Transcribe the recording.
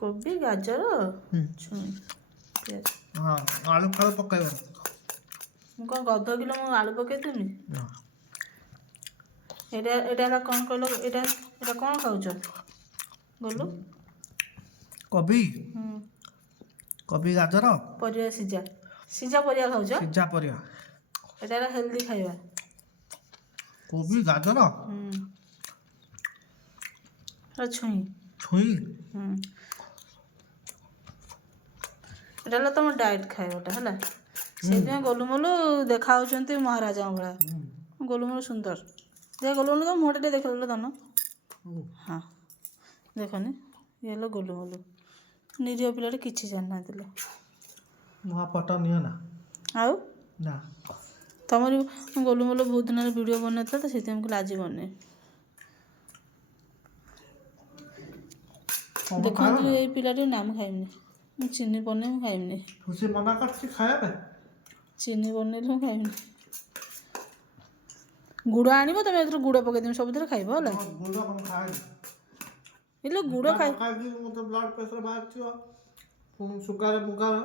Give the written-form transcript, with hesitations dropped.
କୋବି ଗାଜର ଛୁଇଁ ପିଆଜ। ହଁ ଆଳୁ ଫାଳୁ ପକାଇବ। ମୁଁ କ'ଣ ଅଧ କିଲୋ ମୁଁ ଆଳୁ ପକେଇଥିଲି। ଏଇଟା ହେଲା କ'ଣ କହିଲ, ଏଇଟା କ'ଣ ଖାଉଛ ଗଲୁ? କୋବି କୋବି ଗାଜର ପରିବା ସିଝା ପରିବା ଖାଉଛ? ସିଝା ପରିବା। ଏଇଟା ହେଲା ହେଲ୍ଦି ଖାଇବା। କୋବି ଗାଜର ଛୁଇଁ ଛୁଇଁ ଏଇଟା ହେଲା ତମ ଡାଏଟ୍ ଖାଇବାଟା ହେଲା। ସେଇଥିପାଇଁ ଗୋଲୁମୋଲୁ ଦେଖା ହେଉଛନ୍ତି ମହାରାଜାଙ୍କ ଭଳିଆ। ଗୋଲୁମୋଲୁ ସୁନ୍ଦର। ଯେ ଗୋଲୁମୋଲୁ ତ ମୁହଁଟା ଟିକେ ଦେଖିଦେଲ ଧନ। ହଁ ଦେଖନି, ଇଏ ହେଲା ଗୋଲୁମୋଲୁ। ନିରୀହ ପିଲାଟେ କିଛି ଜାଣିନଥିଲେ। ମୋ ଫଟୋ ନିଅ ନା। ଆଉ ନା ତମର ଗୋଲୁମୋଲୁ ବହୁତ ଦିନରେ ଭିଡ଼ିଓ ବନେଇଥିଲା ତ, ସେଥିପାଇଁ ମୁଁ କହିଲି ଆଜି ବନେଇ। ଦେଖନ୍ତୁ ଏଇ ପିଲାଟି ନାମ ଖାଇମିନି। ମୁଁ ଚିନି ବନେଇ ମୁଁ ଖାଇମିନି। ସେ ମନା କରୁଛି ଖାଇବା ପାଇଁ। ଚିନି ବନେଇଲେ ମୁଁ ଖାଇମିନି। ଗୁଡ଼ ଆଣିବ, ତମେ ଏଥିରେ ଗୁଡ଼ ପକେଇଦେବି ସବୁଥିରେ ଖାଇବ ହେଲା। ଗୁଡ଼ କ'ଣ ଖାଏନି। ଇଲୋ ଗୁଡ଼ ଖାଇ ମୋତେ ବ୍ଲଡ଼ ପ୍ରେସର ବାହାରିଥିବ, ପୁଣି ସୁଗାର ମୁଗାର